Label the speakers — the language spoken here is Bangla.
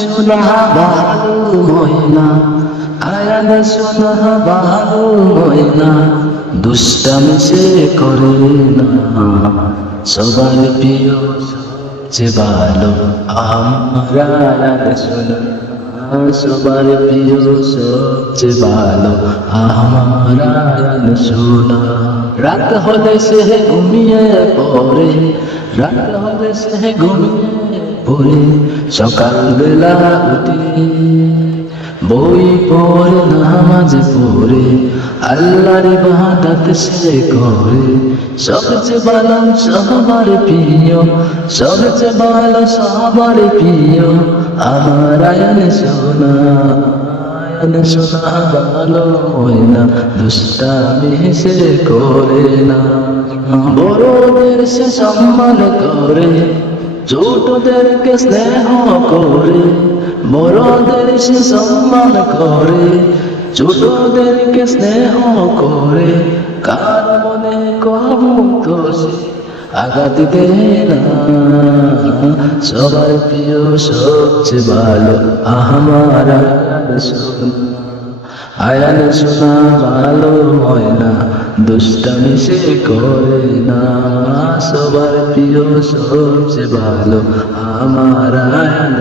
Speaker 1: শোনা ভালো ময়না, আয়ান শোনা ভালো ময়না, দুষ্টামি সে করে না। সবার প্রিয় যে ভালো আমরা শোনা, সবার প্রিয় সবচেয়ে ভালো আমার শোনা। রাত হলে সে ঘুমিয়ে পড়ে, রাত হলে সে ঘুমিয়ে পড়ে সকালবেলা উঠে, বই পড়ে, নামাজ পড়ে, আল্লাহর ইবাদত সে করে। সবচেয়ে ভালো সবার প্রিয় সবচেয়ে ভালো সবার প্রিয়, আমার আয়ন সোনা সোনা ভালো হয় না, দুষ্টামি সে করে না। বড়দের সে সম্মান করে ছোটদেরকে স্নেহ করে বড়দের সে সম্মান করে ছোটদেরকে স্নেহ করে, কার মনে কবু সে আঘাত দেয় না। সবার প্রিয়, সবচেয়ে ভালো আমার আয়ান শোনা, ভালো হয় না। দুষ্টামি সে করে না। সবার প্রিয় সবচেয়ে ভালো আমার আয়ান